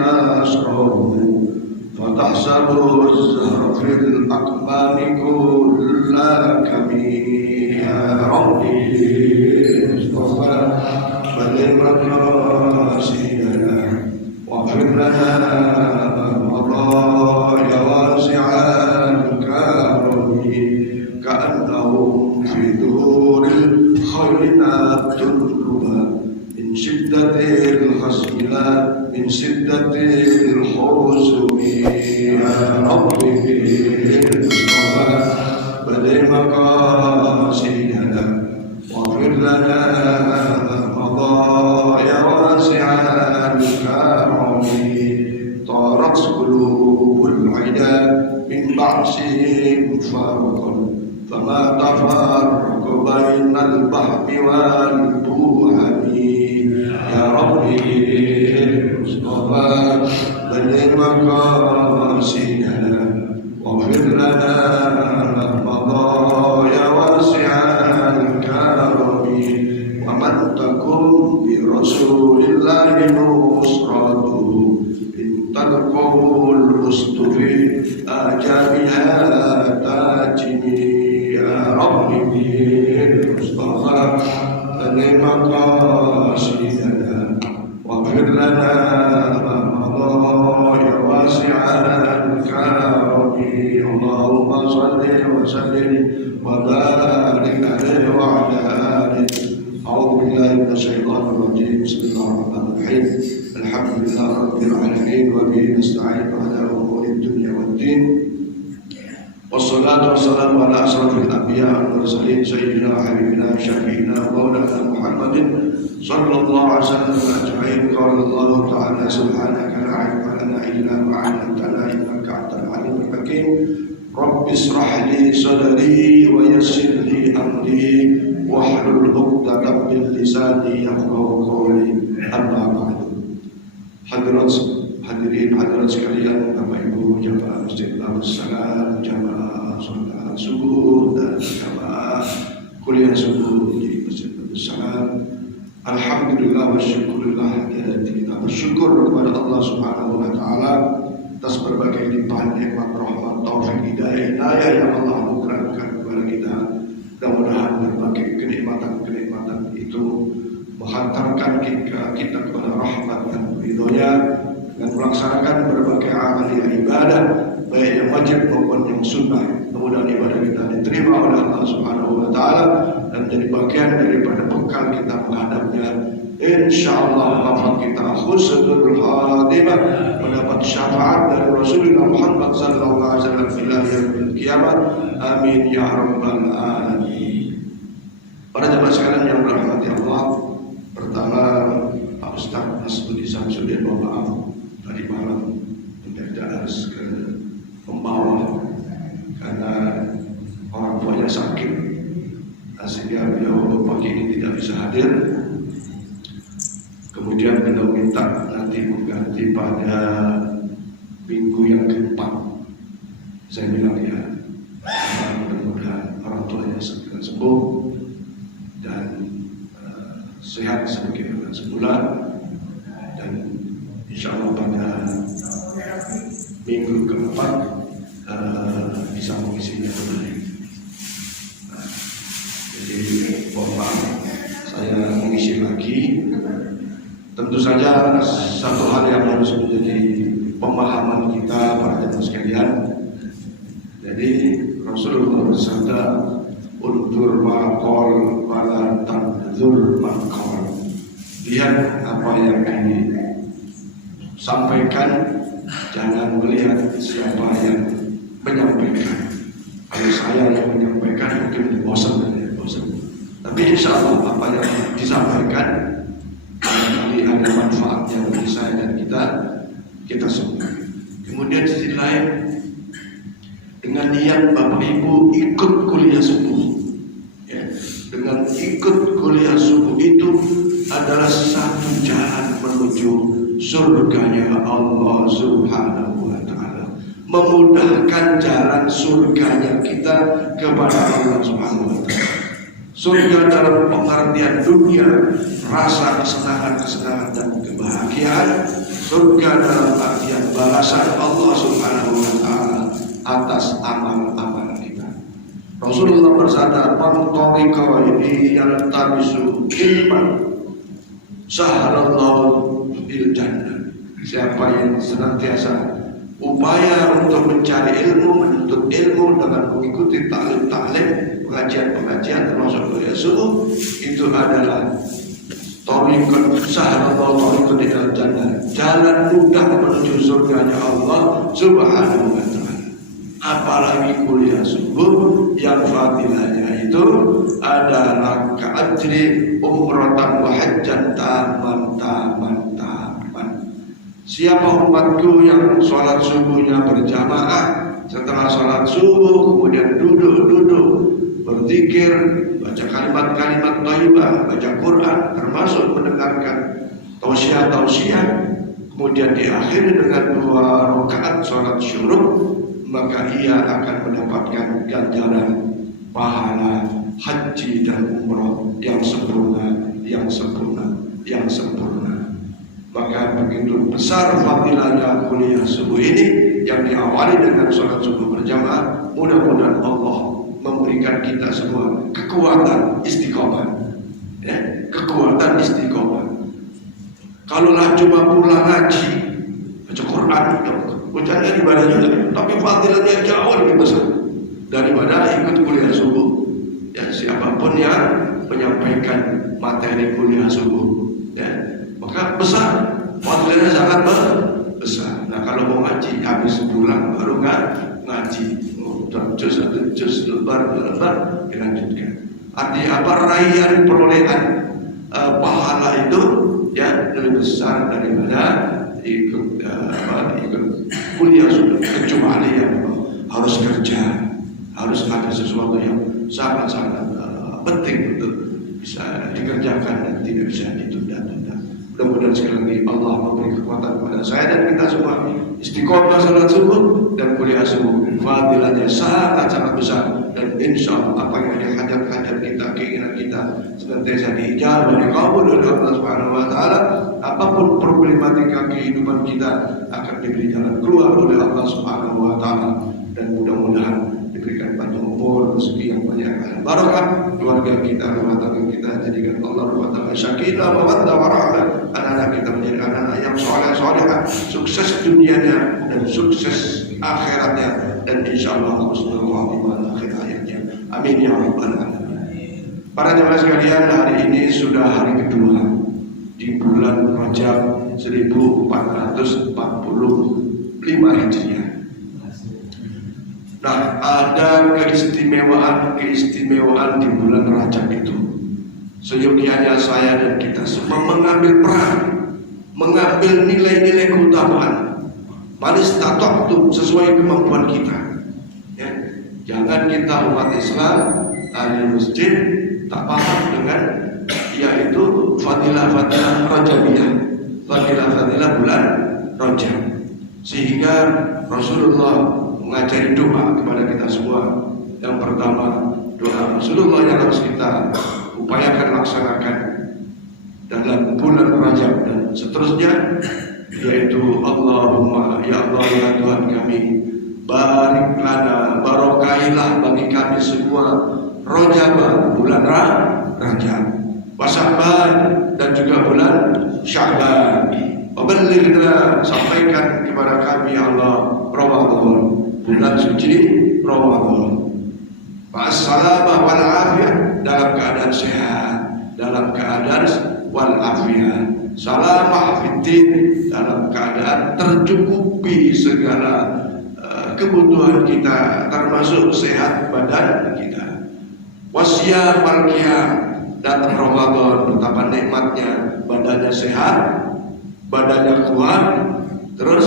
نصره فتحسب الزهر في الأكمام كل كمين يا ربي مصطفى بلغ مقاصدنا واغفر لنا مضايا واسع الكرم كأنهم في دور الخير نبتلها من شدة الخسيلة من شدة الحزن يا ربي المصطفى بلغ مقاصدنا واغفر لنا مضايا واسع الكرم طارت قلوب العدا من بعثهم فرقا فما تفرق بين البحر والبوهم يا ربي المصطفى بلغ مقاصدنا واغفر لنا مضايا واسع الكرم ومن تكن برسول الله نصرته إن تلقوا المصطفى أجابها تاجني يا ربي المصطفى بلغ مقاصدنا واغفر لنا مضايا واسع الكرم اللهم صل وسلم وبارك عليه وعلى آله. أعوذ بالله من الشيطان الرجيم. بسم الله الرحمن الرحيم. الحمد لله رب العالمين وبه نستعين على أمور الدنيا والدين والصلاة والسلام على أشرف الأنبياء والمرسلين سيدنا وحبيبنا شفيعنا مولانا محمد صلى الله عليه وسلم أجمعين. قال الله تعالى سبحانك لا علم لنا إلا ما علمتنا إنك أنت العليم الحكيم. رب اشرح لي صدري ويسر لي أمري واحلل عقدة من لساني يفقهوا قولي. أما بعد. Hadirin hadirat sekalian, Bapak Ibu jamaah Masjid Darussalam, jamaah salat subuh dan jamaah kuliah subuh di Masjid Darussalam. Alhamdulillah wa syukurillah, kita bersyukur kepada Allah Subhanahu wa taala atas berbagai limpahan nikmat, rahmat, taufik, hidayah yang Allah anugerahkan kepada kita. Mudah-mudahan berbagai kenikmatan itu menghantarkan kita kepada rahmat dan ridhonya dan melaksanakan berbagai amal ibadah baik yang wajib maupun yang sunnah. Mudah-mudahan ibadah kita diterima oleh Allah Subhanahu wa taala dan menjadi bagian daripada bekal kita menghadapnya. Insyaallah wafat kita husnul khatimah, mendapat syafaat dari Rasulullah Muhammad sallallahu alaihi wasallam ila yaumil kiamat. Amin ya rabbal alamin. Para jemaah sekalian yang dirahmati Allah, pertama Pak Ustaz Nasrudi Samsudin, mohon maaf tadi malam mendadak harus ke Pembawa karena orang tuanya sakit, sehingga beliau pagi ini tidak bisa hadir. Kemudian beliau minta nanti mengganti pada minggu yang keempat. Saya bilang ya, mudah-mudahan orang tuanya segera sembuh dan sehat sebagaimana semula, dan insya Allah pada minggu keempat bisa mengisinya kembali. Jadi mohon maaf saya mengisi lagi. Tentu saja satu hal yang harus menjadi pemahaman kita para jemaah sekalian. Jadi Rasulullah bersabda, "Undur maqal wala tanzur maqal." Lihat apa yang disampaikan, jangan melihat siapa yang menyampaikan. Kalau saya yang menyampaikan mungkin bosan. Tapi insya Allah apa yang disampaikan nanti ada manfaatnya bagi saya dan kita semua. Kemudian di sisi lain, dengan niat Bapak Ibu ikut kuliah subuh, ya, dengan ikut kuliah subuh itu adalah satu jalan menuju surganya Allah Subhanahu wa taala, memudahkan jalan surganya kita kepada Allah Subhanahu wa taala. Surga dalam pengertian dunia, rasa kesenangan dan kebahagiaan. surga dalam artian balasan Allah Subhanahu wa taala atas amal-amal kita. Rasulullah bersabda, "Man tariqa yaltamisu ilman sahalallahu bil jannah." Siapa yang senantiasa upaya untuk mencari ilmu, menuntut ilmu dengan mengikuti taklim-taklim, pengajian-pengajian termasuk kuliah subuh, itu adalah tariqat sahalallahu tariqat ilal jannah, jalan mudah menuju surganya Allah Subhanahu wa taala. Apalagi kuliah subuh yang fadilahnya itu adalah ka'ajri umratan wa hajjan taman. Siapa umatku yang sholat subuhnya berjamaah, setelah sholat subuh kemudian duduk berzikir, baca kalimat-kalimat thayyibah, baca Quran, termasuk mendengarkan tausiah, kemudian diakhiri dengan 2 rakaat sholat syuruk, maka ia akan mendapatkan ganjaran pahala haji dan umroh yang sempurna. Maka begitu besar fadilahnya kuliah subuh ini yang diawali dengan sholat subuh berjamaah. Mudah-mudahan Allah memberikan kita semua kekuatan istiqomah, kekuatan istiqomah. Kalaulah cuma pulang ngaji, baca Quran, ucapannya ibadah juga, tapi fadilahnya jauh lebih besar daripada ikut kuliah subuh. Ya, siapapun yang menyampaikan materi kuliah subuh, maka besar, fadilahnya sangat besar. Nah, kalau mau ngaji habis pulang baru ngaji, juz lebar dilanjutkan. Artinya apa? Raihan perolehan pahala itu ya lebih besar daripada ikut kuliah sudah, kecuali yang harus kerja, harus ada sesuatu yang sangat-sangat penting untuk bisa dikerjakan dan tidak bisa ditunda-tunda. Mudah-mudahan sekali lagi Allah memberi kekuatan kepada saya dan kita semua istiqomah salat subuh dan kuliah subuh. Fadilahnya sangat-sangat besar dan insya Allah apa yang ada hajat-hajat kita, keinginan kita senantiasa diijabah, dikabul oleh Allah Subhanahu wa taala. Apapun problematika kehidupan kita akan diberi jalan keluar oleh Allah Subhanahu wa taala dan mudah-mudahan diberikan panjang umur, rezeki yang banyak, barokah keluarga kita, rumah tangga kita, jadikan Allah rumah tangga sakinah, mawaddah warahmah, anak-anak kita menjadi anak-anak yang soleh-solehah, sukses dunianya dan sukses akhiratnya, dan insyaallah husnul khatimah akhir hayatnya. Amin ya rabbal alamin. Para jemaah sekalian, hari ini sudah hari kedua di bulan Rajab 1445 Hijriah. Nah, ada keistimewaan di bulan Rajab itu. Seyogianya saya dan kita semua mengambil peran, mengambil nilai-nilai keutamaan. Manis tatok sesuai kemampuan kita. Ya. Jangan kita umat Islam ahli masjid tak paham dengan yaitu fadilah-fadilah Rajabiyah, fadilah-fadilah bulan Rajab. Sehingga Rasulullah mengajari doa kepada kita semua. Yang pertama, doa Rasulullah yang harus kita upayakan laksanakan dalam bulan Rajab dan seterusnya, yaitu Allahumma ya Allah ya Tuhan kami, barik lana, barokailah bagi kami semua Rajab, bulan Rajab, Wasaban dan juga bulan Sya'ban. Waballighna, sampaikan kepada kami ya Allah Ramadan, bulan suci Ramadan. Wassalamah wal afiyah, dalam keadaan sehat, dalam keadaan wal afiyah. Salamah fiddin, dalam keadaan tercukupi segala kebutuhan kita, termasuk sehat badan kita. Wasyam wal qiyam, datang Ramadan, betapa nikmatnya badannya sehat, badannya kuat, terus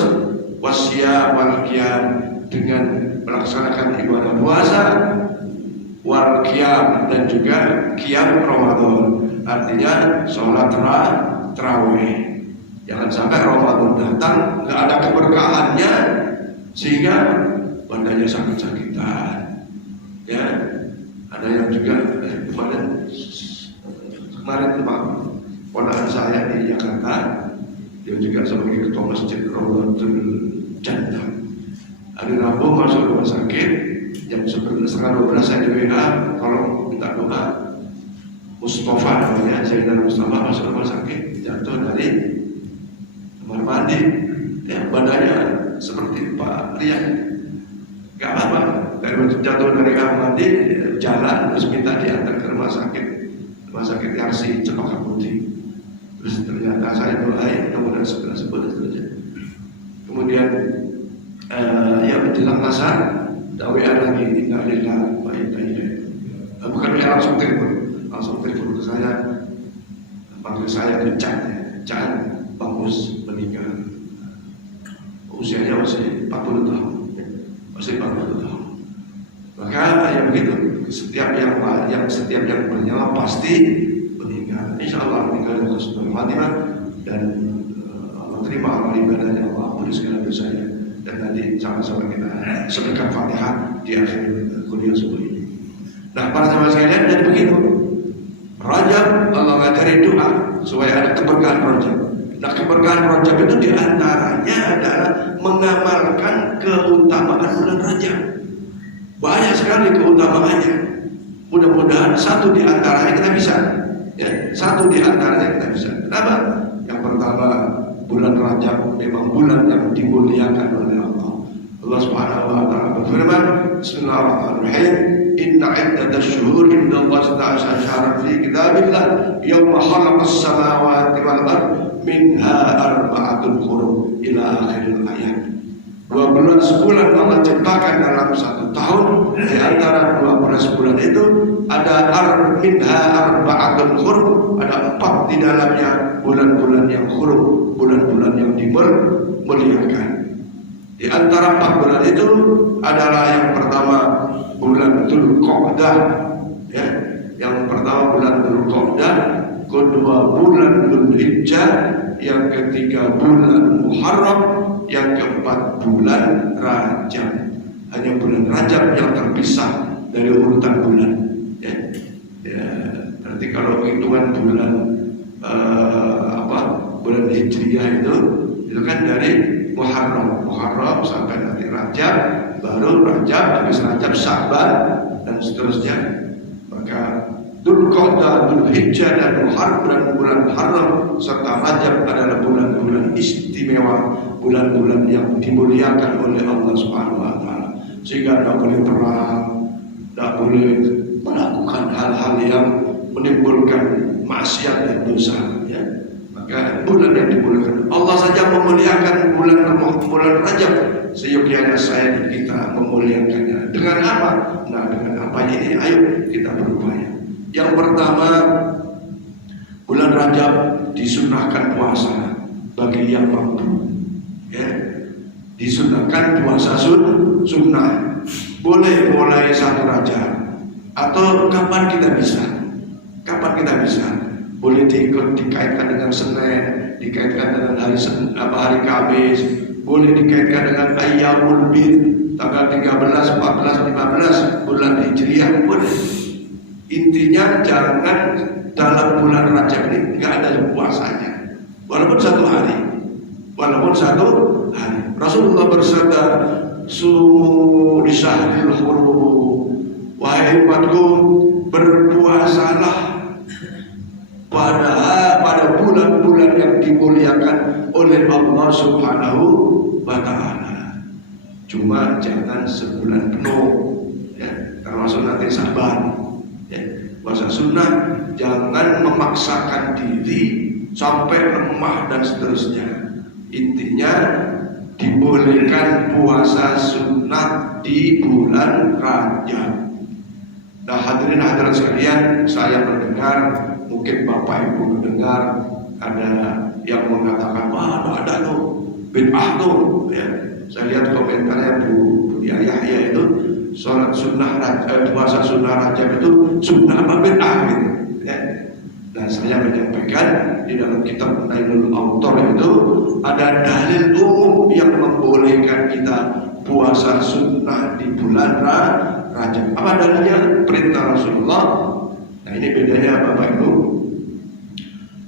wasyam wal qiyam, dengan melaksanakan ibadah puasa, wal qiyam, dan juga qiyam Ramadan, artinya sholat tarawih. Jangan sampai Ramadan datang nggak ada keberkahannya sehingga badannya sakit-sakitan. Ya, ada yang juga kemarin Pak ponakan saya di Jakarta Dia juga sebagai ketua masjid Rawdatul Jannah. Hari Rabu masuk rumah sakit, jam 11:30 saya di WA, tolong minta doa. Mustafa namanya, Zainal Mustafa masuk rumah sakit, jatuh dari kamar mandi. Ya, badannya seperti Pak Rian, gak apa-apa. Dari jatuh dari kamar mandi, jalan terus minta diantar ke rumah sakit Yarsi Cempaka Putih. Terus ternyata saya doain, kemudian segera sembuh dan seterusnya. Kemudian ya menjelang asar, WA lagi, innalillahi wa inna ilaihi. Bukan WA, langsung telepon ke saya, panggil saya itu Can Bagus meninggal. Usianya masih 40 tahun, Maka ya begitu, setiap yang bernyawa pasti meninggal. Insya Allah meninggal dengan husnul khatimah, dan Allah terima amal ibadahnya, Allah ampuni segala dosanya, dan nanti sama-sama kita sedekah Fatihah di akhir kuliah subuh ini. Nah, para jamaah sekalian, jadi begitu. Rajab Allah ngajari doa supaya ada keberkahan Rajab. Nah, keberkahan Rajab itu diantaranya adalah mengamalkan keutamaan bulan Rajab. Banyak sekali keutamaannya. Mudah-mudahan satu di antaranya kita bisa. Ya, satu di antaranya kita bisa. Kenapa? Yang pertama, bulan Rajab memang bulan yang dimuliakan oleh Allah. Allah Subhanahu wa taala berfirman, Bismillahirrahmanirrahim, Inna iddatasy syuhur indallahi 12 syahran fi kitabillah yauma khalaqas samawati wal ard minha arba'atun hurum ila akhir ayat. 12 bulan Allah ciptakan dalam 1 tahun. Di antara 12 bulan itu ada minha arba'atun hurum, ada 4 di dalamnya bulan-bulan yang hurum, bulan-bulan yang dimuliakan. Di antara 4 bulan itu adalah yang pertama bulan Dzulqa'dah, ya. Yang pertama bulan Dzulqa'dah, kedua bulan Dzulhijjah, yang ketiga bulan Muharram, yang keempat bulan Rajab. Hanya bulan Rajab yang terpisah dari urutan bulan, ya. Ya, berarti kalau hitungan bulan bulan Hijriah itu kan dari Muharram sampai nanti Rajab, baru Rajab, habis Rajab Sya'ban dan seterusnya. Maka Dzulqa'dah, Dzulhijjah dan Muharram, bulan Muharram serta Rajab adalah bulan-bulan istimewa, bulan-bulan yang dimuliakan oleh Allah Subhanahu wa taala. Sehingga tidak boleh perang, tidak boleh melakukan hal-hal yang menimbulkan maksiat dan dosa, ya. Maka bulan yang dimuliakan Allah saja memuliakan bulan Rajab, seyogyanya saya dan kita memuliakannya. Dengan apa? Nah, dengan apanya ini? Ayo kita berupaya. Yang pertama, bulan Rajab disunahkan puasa bagi yang mampu, ya. Disunahkan puasa sunnah. Boleh mulai 1 Rajab atau kapan kita bisa. Boleh dikaitkan dengan Senin, dikaitkan dengan hari Kamis, boleh dikaitkan dengan Ayyamul Bid, tanggal 13, 14, 15 bulan Hijriah, boleh. Intinya jangan dalam bulan Rajab ini nggak ada puasanya, walaupun 1 hari. Rasulullah bersabda, sumu di syahril hurum, wahai umatku, berpuasalah pada bulan-bulan yang dimuliakan oleh Allah Subhanahu wa taala. Cuma jangan sebulan penuh, ya, termasuk nanti Sya'ban, ya. Puasa sunnah jangan memaksakan diri sampai lemah dan seterusnya. Intinya dibolehkan puasa sunnah di bulan Rajab. Nah, hadirin hadirat sekalian, saya mendengar, mungkin Bapak Ibu mendengar ada yang mengatakan, wah, ada tuh bid'ah tuh, ya. Saya lihat komentarnya Bu Yahya itu, sholat sunnah puasa sunnah Rajab itu sunnah apa bid'ah gitu, ya. Dan saya menyampaikan di dalam kitab Nailul Autor itu ada dalil umum yang membolehkan kita puasa sunnah di bulan Rajab. Apa dalilnya? Perintah Rasulullah. Nah, ini bedanya Bapak Ibu.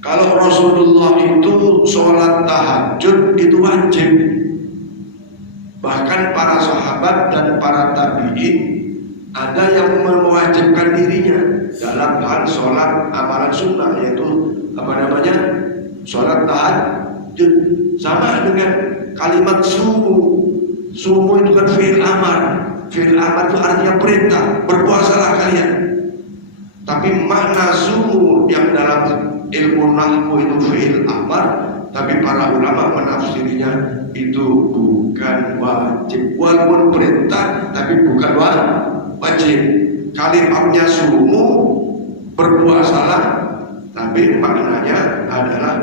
Kalau Rasulullah itu sholat tahajud itu wajib. Bahkan para sahabat dan para tabi'in ada yang mewajibkan dirinya dalam hal sholat amalan sunnah, yaitu sholat tahajud. Sama dengan kalimat sumu. Sumu itu kan fi'il amar. Fi'il amar itu artinya perintah, berpuasalah kalian. Tapi makna sumu yang dalam ilmu nahwu itu fi'il amar, tapi para ulama menafsirinya itu bukan wajib. Walaupun perintah tapi bukan wajib. Kalimatnya sumu, berpuasalah, tapi maknanya adalah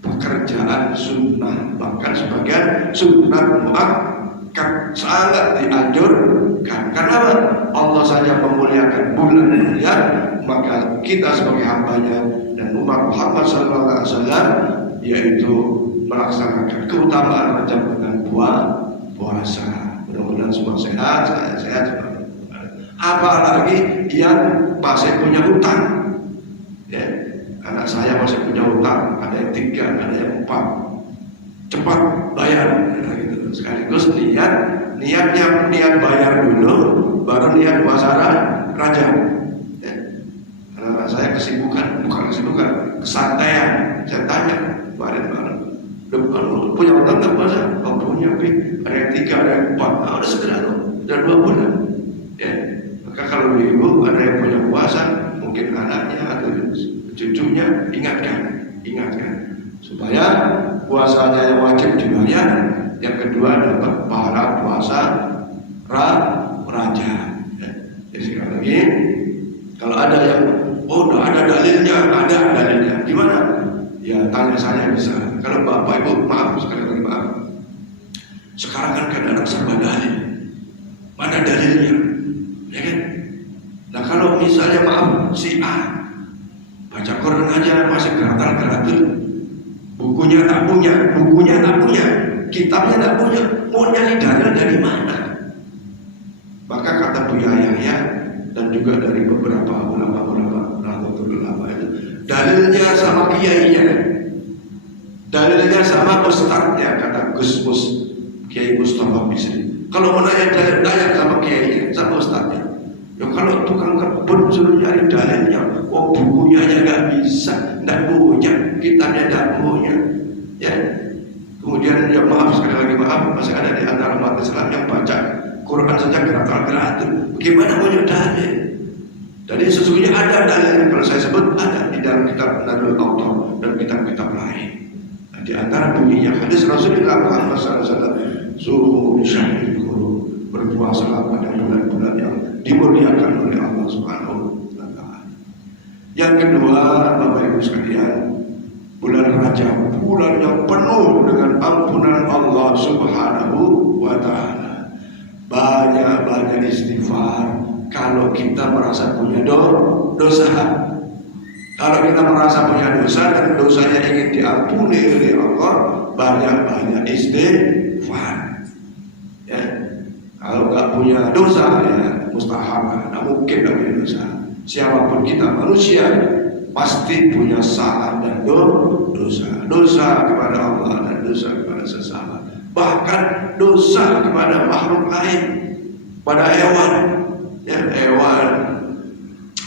pekerjaan sunnah. Bahkan sebagian sunnah muakkad, sangat dianjurkan. Karena Allah saja memuliakan bulan mulia, maka kita sebagai hambanya dan umat Muhammad SAW yaitu melaksanakan keutamaan macam dengan puasa. Mudah-mudahan semua sehat, saya sehat. Apalagi yang masih punya hutang, ya, anak saya masih punya hutang, ada yang 3, ada yang 4, cepat bayar, gitu. Sekaligus niat bayar dulu, baru niat puasa raja. Ya. Anak saya bukan kesantaian. Saya tanya kemarin punya hutang nggak puasa? Oh punya, ada yang 3, ada yang 4, udah segera tuh, udah 2 bulan. Ya. Maka kalau ibu ada yang punya puasa, mungkin anaknya atau cucunya ingatkan supaya puasanya yang wajib dibayar. Yang kedua adalah pahala puasa raja. Ya. Jadi sekali lagi, kalau ada yang udah ada dalilnya, gimana? Ya tanya saya bisa. Kalau bapak ibu maaf sekali lagi maaf. Sekarang kan anak serba dalil. Mana dalilnya? Ya kan? Nah kalau misalnya maaf si A baca Quran aja masih geratal-geratal, bukunya tak punya, kitabnya tak punya, mau nyari dalil dari mana? Maka kata Buya Yahya dan juga dari beberapa ulama-ulama itu, dalilnya sama kiainya, dalilnya sama ustadznya, kata Gus Kiai Mustafa Bisri. Kalau mau nanya dalil, tanya sama kiainya, sama ustadznya. Ya kalau tukang kebun suruh nyari dalilnya, bukunya aja nggak bisa, nggak punya, kitabnya nggak punya. Ya. Kemudian ya maaf sekali lagi maaf, masih ada di antara umat Islam yang baca Quran saja geratal-geratal. Bagaimana punya dalil? Jadi sesungguhnya ada dalilnya, kalau saya sebut ada di dalam kitab Nadul Autor dan kitab-kitab lain. Nah, di antara bunyinya hadis Rasulullah Muhammad SAW, suhu syahid guru, berpuasalah pada bulan-bulan yang dimuliakan oleh Allah Subhanahu wa Ta'ala. Yang kedua, Bapak Ibu sekalian, bulan Rajab, bulan yang penuh dengan ampunan Allah Subhanahu wa Ta'ala. Banyak istighfar. Kalau kita merasa punya dosa, kalau kita merasa punya dosa dan dosanya ingin diampuni oleh Allah, banyak istighfar. Ya. Kalau nggak punya dosa, ya mustahil, nggak mungkin nggak punya dosa. Siapapun kita manusia pasti punya salah dan dosa kepada Allah dan dosa kepada sesama. Bahkan dosa kepada makhluk lain, pada hewan, ya hewan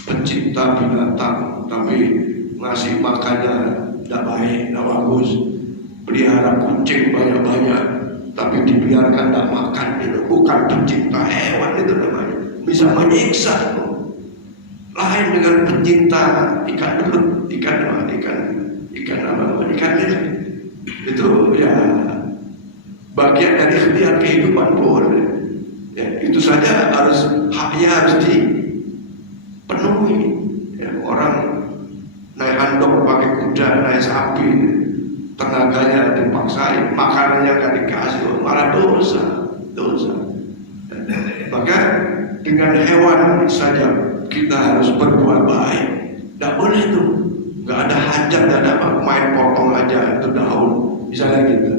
pencipta binatang, tapi ngasih makannya tidak baik, tidak bagus. Pelihara kucing banyak-banyak, tapi dibiarkan tidak makan, itu bukan pencipta hewan, itu namanya bisa menyiksa. Lain dengan pencinta ikan belut, ikan itu ya bagian dari ikhtiar kehidupan boleh. Ya, itu saja haknya harus dipenuhi. Ya, orang naik andong pakai kuda, naik sapi, tenaganya dipaksain, makanannya nggak dikasih, malah dosa. Maka dengan hewan saja kita harus berbuat baik. Tidak boleh itu. Nggak ada hajat, nggak ada apa, main potong aja itu daun, misalnya gitu.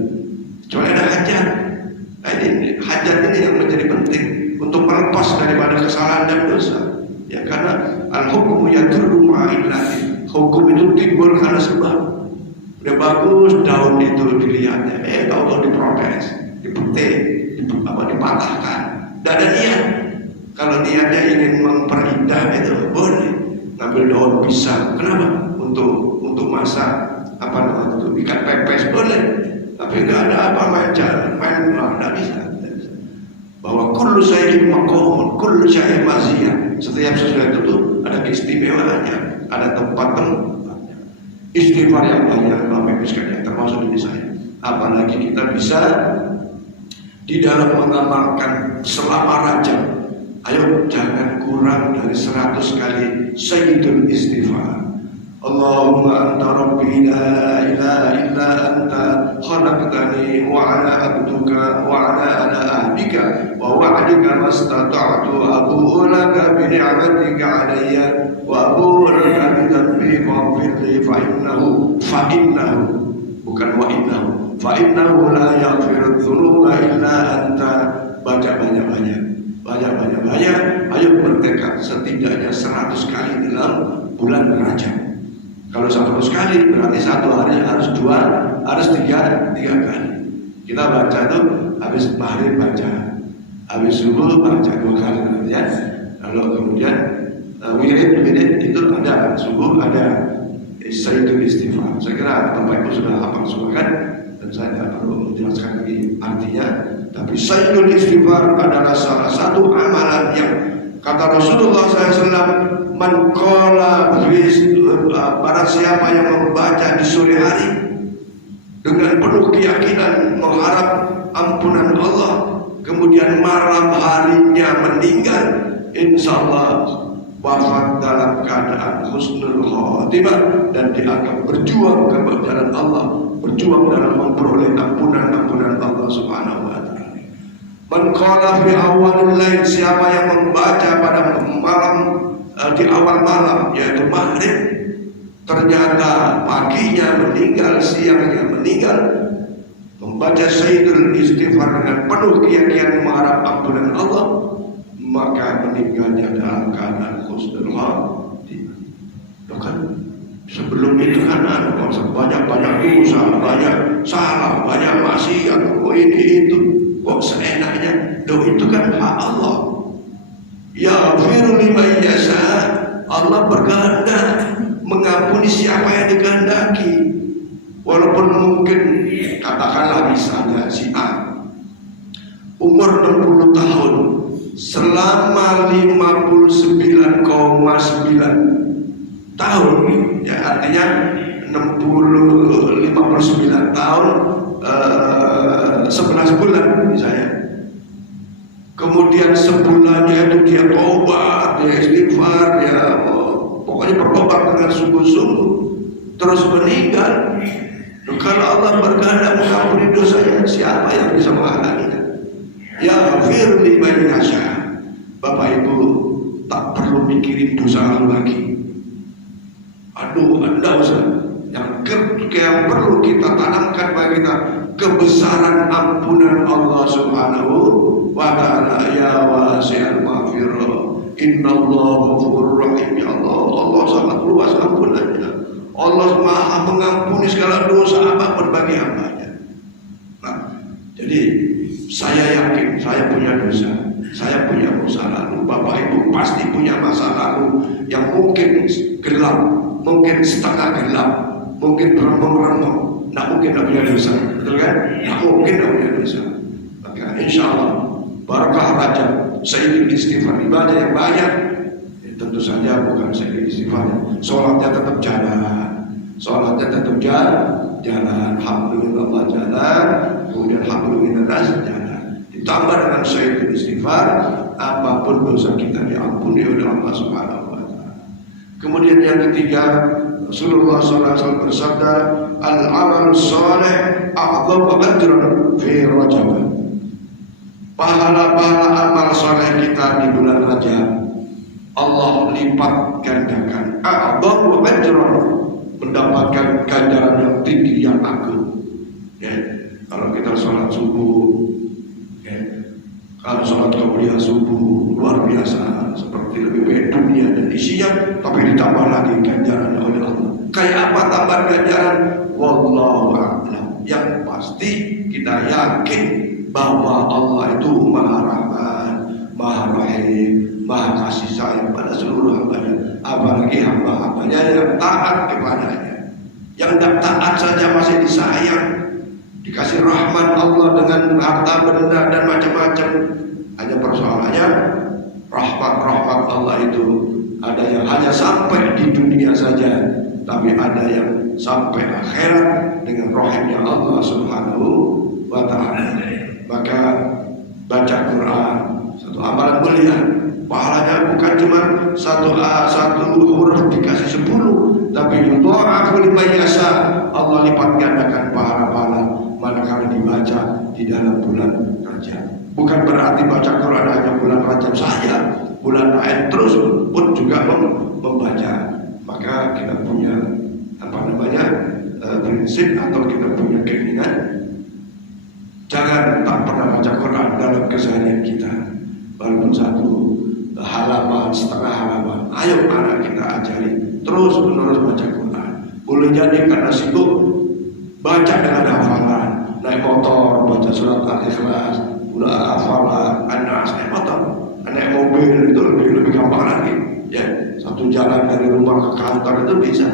Kecuali ada hajat. Nah, ini hajat ini yang menjadi penting untuk melepas daripada kesalahan dan dosa. Ya karena al-hukmu yadurru ma'illah. Hukum itu timbul karena sebab. Udah bagus daun itu dilihatnya, tahu-tahu diprotes, dipetik, dipatahkan. Tidak ada niat. Kalau niatnya ingin memperindah itu boleh. Ngambil daun pisang, kenapa? Untuk masak apa namanya itu ikan pepes boleh. Tapi nggak ada apa main nggak bisa. Bahwa kullu syai'in maqamun, kullu syai'in maziyah. Setiap sesuatu itu ada keistimewaannya, ada tempat-tempatnya. Istighfar yang banyak, Bapak Ibu sekalian, termasuk diri saya. Apalagi kita bisa di dalam mengamalkan selama Rajab. Ayo jangan kurang dari 100 kali Sayyidul Istighfar. Allahumma anta rabbi la ilaha illa anta khalaqtani wa ana abduka wa ana ala ahdika wa wa'dika mastata'tu abu'u laka bi ni'matika alayya wa abu'u laka bi dhanbi faghfir li fa innahu bukan wa innahu fa innahu la yaghfiru dhunuba illa anta. Baca banyak-banyak, ayo bertekad setidaknya 100 kali dalam bulan Rajab. Kalau 100 kali berarti satu hari harus tiga kali. Kita baca tuh habis maghrib baca, habis subuh baca 2 kali ya. Kalau kemudian wirid itu ada subuh ada Sayyidul Istighfar. Saya kira Bapak Ibu sudah hafal semua kan, dan saya tidak perlu menjelaskan lagi artinya. Tapi Sayyidul Istighfar adalah salah satu amalan yang kata Rasulullah SAW, man qala barang siapa yang membaca di sore hari dengan penuh keyakinan mengharap ampunan Allah, kemudian malam harinya meninggal, insyaallah wafat dalam keadaan husnul khotimah dan dianggap berjuang ke jalan Allah, berjuang dalam memperoleh ampunan Allah Subhanahu wa taala. Man qala fi awalil lail, siapa yang membaca pada malam di awal malam yaitu maghrib, ternyata paginya meninggal, siangnya meninggal, membaca Sayyidul Istighfar dengan penuh keyakinan mengharap ampunan Allah, maka meninggalnya dalam keadaan husnul khotimah. Bahkan sebelum itu kan banyak dosa, banyak salah, banyak maksiat, ini itu. Kok seenaknya? Itu kan hak Allah. Yaghfiru liman yasha. Allah berkehendak mengampuni siapa yang dikehendaki. Walaupun mungkin katakanlah misalnya si A umur 60 tahun selama 59,9 tahun, ya artinya 59 tahun 11 bulan misalnya. Kemudian sebulannya itu dia tobat, dia istighfar, dia pokoknya bertobat dengan sungguh-sungguh, terus meninggal. Kalau Allah berkehendak mengampuni dosanya, siapa yang bisa menghalanginya? Yaghfir liman yasha. Bapak Ibu tak perlu mikirin dosa lagi. Anda usah. Yang perlu kita tanamkan bagi kita kebesaran ampunan Allah Subhanahu wa taala. Ya wasi'al maghfirah, innallaha ghafurur rahim. Ya Allah sangat luas ampunannya. Allah Maha mengampuni segala dosa apapun bagi hamba-Nya. Nah, jadi saya yakin saya punya dosa, saya punya masa lalu. Bapak Ibu pasti punya masa lalu yang mungkin gelap, mungkin setengah gelap, mungkin remong-remong. Nggak mungkin nggak punya dosa, betul kan? Nggak mungkin nggak punya dosa. Maka insya Allah barakah Rajab, Sayyidul Istighfar, ibadah yang banyak. Tentu saja bukan Sayyidul Istighfar, sholatnya tetap jalan, alhamdulillah jalan, kemudian alhamdulillah jalan. Ditambah dengan Sayyidul Istighfar, apapun dosa kita diampuni oleh Allah Subhanahu wa taala. Kemudian yang ketiga, Rasulullah SAW bersabda, al-amal salih a'dhamu ajran fi Rajab. Pahala-pahala amal saleh kita di bulan Rajab Allah lipat gandakan. A'dhamu ajran, mendapatkan ganjaran yang tinggi, yang agung. Ya, kalau kita sholat subuh, ya, kalau sholat qabliyah subuh luar biasa, seperti lebih baik dunia dan isinya, tapi ditambah lagi ganjaran oleh Allah. Kayak apa tambahan ganjaran? Wallahu a'lam. Yang pasti kita yakin bahwa Allah itu Maha Rahman, Maha Rahim, Maha kasih sayang pada seluruh hambanya. Apalagi hamba-hambanya yang taat kepadanya. Yang tidak taat saja masih disayang, dikasih rahmat Allah dengan harta benda dan macam-macam. Hanya persoalannya rahmat Allah itu ada yang hanya sampai di dunia saja, tapi ada yang sampai akhirat dengan rahimnya Allah Subhanahu wa ta'ala. Maka baca Quran satu amalan mulia, pahalanya bukan cuma satu huruf dikasih 10, tapi yudha'afu liman yasha. Allah lipat gandakan pahala-pahala manakala dibaca di dalam bulan Rajab. Bukan berarti baca Quran hanya bulan Rajab saja, bulan lain terus pun juga membaca. Maka kita punya prinsip atau kita punya keinginan, jangan tak pernah baca Quran dalam keseharian kita. Walaupun satu halaman, setengah halaman, ayo anak kita ajari terus menerus baca Quran. Boleh jadi karena sibuk baca dengan hafalan, naik motor baca surat Al-Ikhlas, udah hafalan, An-Nas, naik motor, naik mobil itu lebih gampang lagi. Ya, satu jalan dari rumah ke kantor itu bisa,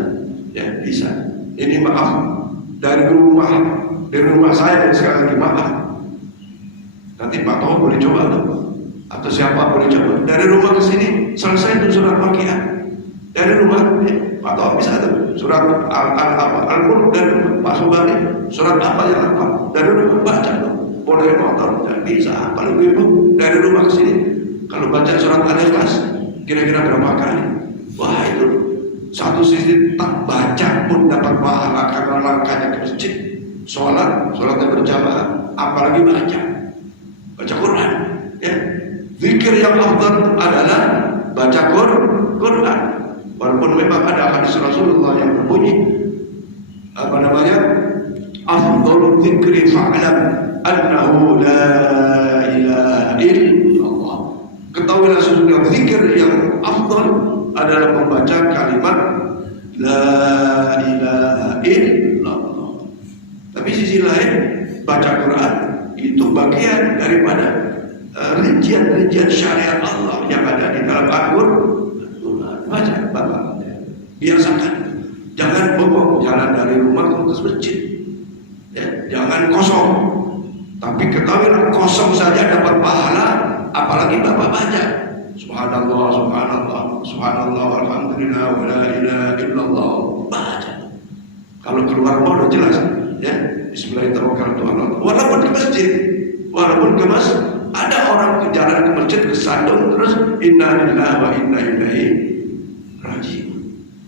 ya bisa. Ini maaf dari rumah saya dan sekali lagi maaf. Nanti Pak Toh boleh coba tuh, atau siapa boleh coba dari rumah ke sini selesai tuh surat Waqiah. Dari rumah Pak Toh bisa tuh surat Al-Mulk, dari Pak Subani surat apa yang apa dari rumah baca tuh. Boleh motor dan bisa paling ibu dari rumah ke sini kalau baca surat Al-Ikhlas kira-kira berapa kali? Wah itu satu sisi tak baca pun dapat pahala karena langkahnya ke masjid, sholatnya berjamaah, apalagi baca Quran. Ya, zikir yang afdal adalah baca Quran. Walaupun memang ada hadis Rasulullah yang berbunyi afdalul zikri fa'lam annahu la ilaha illallah. Ketahuilah sesungguhnya zikir yang afdal adalah membaca kalimat la ilaha illallah. Tapi sisi lain baca Quran itu bagian daripada rincian syariat Allah yang ada di dalam Al-Quran. Baca, Bapak biasakan, jangan bengong jalan dari rumah ke masjid, ya, jangan kosong. Tapi ketahuilah kosong saja dapat pahala, apalagi Bapak baca subhanallah, subhanallah, subhanallah, alhamdulillah, wa la ilaha illallah. Baca. Kalau keluar rumah udah jelas, ya, bismillahirrahmanirrahim. Walaupun ke masjid, ada orang ke jalan ke masjid kesandung terus inna lillahi wa inna ilaihi rajiun.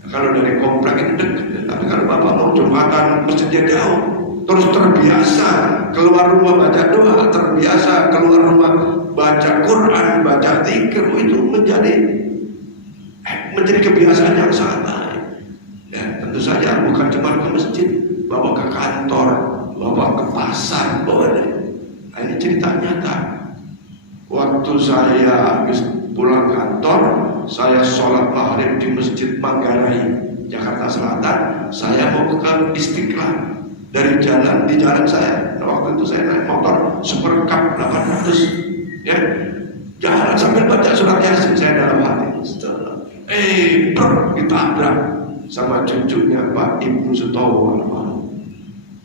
Kalau dari komplek itu dekat, tapi kalau Bapak mau Jumatan masjidnya jauh, terus terbiasa keluar rumah baca doa, terbiasa keluar rumah baca Quran, baca zikir, itu menjadi kebiasaan yang sangat baik. Ya, tentu saja bukan cuma ke masjid, bawa ke kantor, bawa ke pasar, boleh. Nah, ini cerita nyata. Waktu saya habis pulang kantor, saya sholat maghrib di Masjid Manggarai, Jakarta Selatan. Saya mau ke Istiqlal. Di jalan saya, waktu itu saya naik motor Super Cup 800, ya, jalan sambil baca surat Yasin. Saya dalam hati, ditabrak sama cucunya Pak Ibnu Sutowo.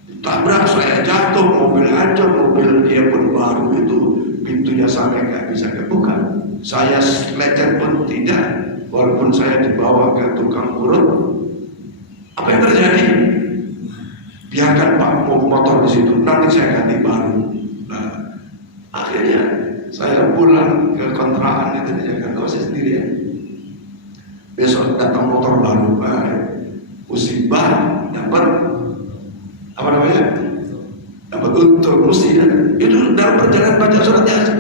Ditabrak, saya jatuh, mobil hancur, mobil dia pun baru itu, pintunya sampai nggak bisa kebuka. Saya lecet pun tidak, walaupun saya dibawa ke tukang urut. Apa yang terjadi? Biarkan Pak motor di situ, nanti saya ganti baru. Nah, akhirnya saya pulang ke kontrakan itu di Jakarta, saya sendirian. Besok datang motor baru, musibah, dapat apa namanya? Dapat untung, musibah. Itu dalam perjalanan baca surat Yasin.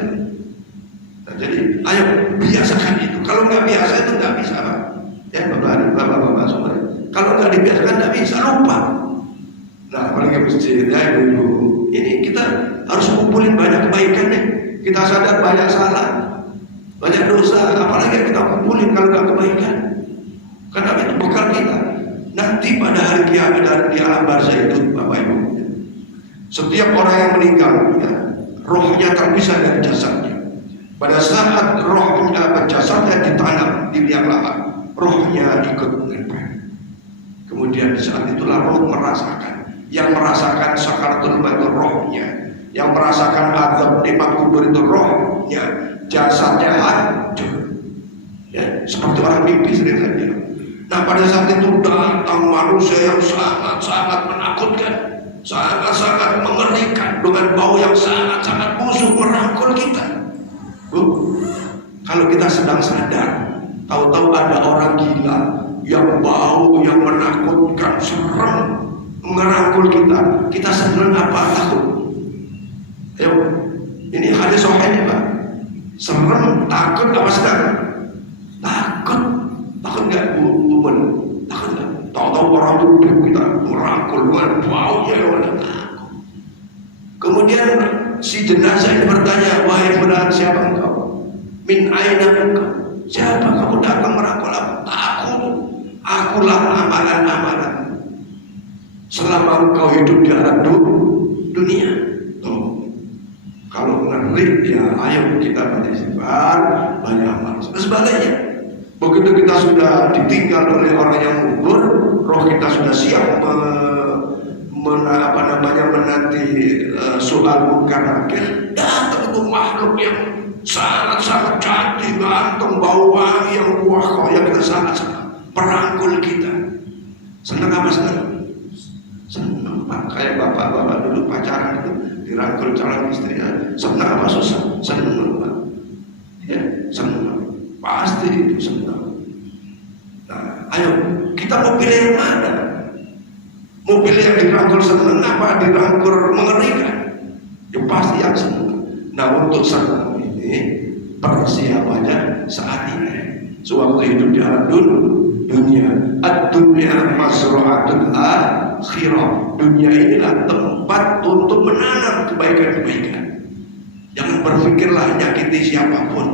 Nah, jadi, ayo biasakan itu. Kalau nggak biasa itu nggak bisa, Pak. Ya, bapak semua. Kalau nggak dibiasakan nggak bisa, lupa. Nah, apalagi masjid, ya dulu. Ini kita harus kumpulin banyak kebaikan nih. Kita sadar banyak salah, banyak dosa. Apalagi kita kumpulin kalau nggak kebaikan. Karena itu bekal kita. Nah, nanti pada hari kiamat dan di alam barzah itu, Bapak Ibu, setiap orang yang meninggal, ya, rohnya terpisah dari jasadnya. Pada saat rohnya, jasadnya ditanam di liang lahat, rohnya ikut menempel. Kemudian di saat itulah roh merasakan, yang merasakan sakaratul maut itu rohnya, yang merasakan azab nikmat kubur itu rohnya, jasadnya hancur. Ya, seperti orang mimpi sering saya bilang. Nah, pada saat itu datang manusia yang sangat-sangat menakutkan, sangat-sangat mengerikan, dengan bau yang sangat-sangat busuk merangkul kita. Kalau kita sedang sadar, tahu-tahu ada orang gila yang bau yang menakutkan, serem, merangkul kita senang apa? Takut. Ayo, ini hadis sahih, Pak. Serem, takut apa sedang? Takut nggak Bu? Takut nggak? Tahu-tahu orang duduk kita merangkul dengan baunya, takut. Kemudian si jenazah ini bertanya, wahai fulan, siapa engkau? Min aina engkau? Siapa kamu datang merangkul aku? Takut. Akulah amalan-amalan selama engkau hidup di alam dunia. Tuh. Kalau ngeri, ya ayo kita beristighfar, banyak amal. Sebaliknya, begitu kita sudah ditinggal oleh orang yang gugur, roh kita sudah siap menanti soal munkar nakir, datang itu makhluk yang sangat-sangat cantik, ganteng, bau wangi yang wah, yang kita sangat-sangat perangkul kita. Senang apa senang? Senang, Pak. Kayak bapak-bapak dulu pacaran itu dirangkul calon istrinya. Senang apa susah? Senang, Pak. Ya, senang. Pasti itu senang. Nah, ayo kita mau pilih yang mana? Mau pilih yang dirangkul senang apa dirangkul mengerikan? Ya pasti yang senang. Nah, untuk senang ini persiapannya saat ini. Sewaktu hidup di alam dunia, ad-dunya masra'atul akhirah. Dunia inilah tempat untuk menanam kebaikan-kebaikan. Jangan berpikirlah nyakiti siapapun.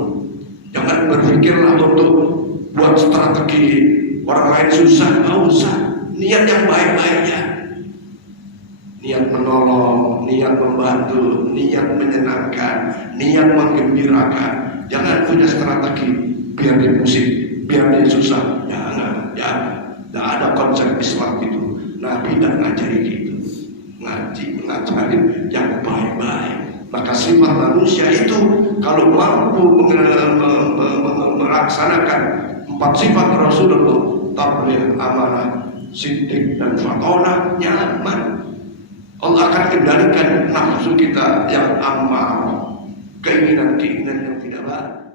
Jangan berpikirlah untuk buat strategi orang lain susah. Nggak usah. Niat yang baik-baiknya, niat menolong, niat membantu, niat menyenangkan, niat menggembirakan. Jangan punya strategi biar dia pusing, biar dia susah. Jangan. Tidak ada konsep Islam itu. Nabi tidak ngajari gitu. Ngajarin yang baik-baik. Maka sifat manusia itu kalau mampu melaksanakan 4 sifat Rasulullah, tabligh, amanah, siddiq, dan fatonah, nyaman. Allah akan kendalikan nafsu kita yang amarah, keinginan yang tidak baik.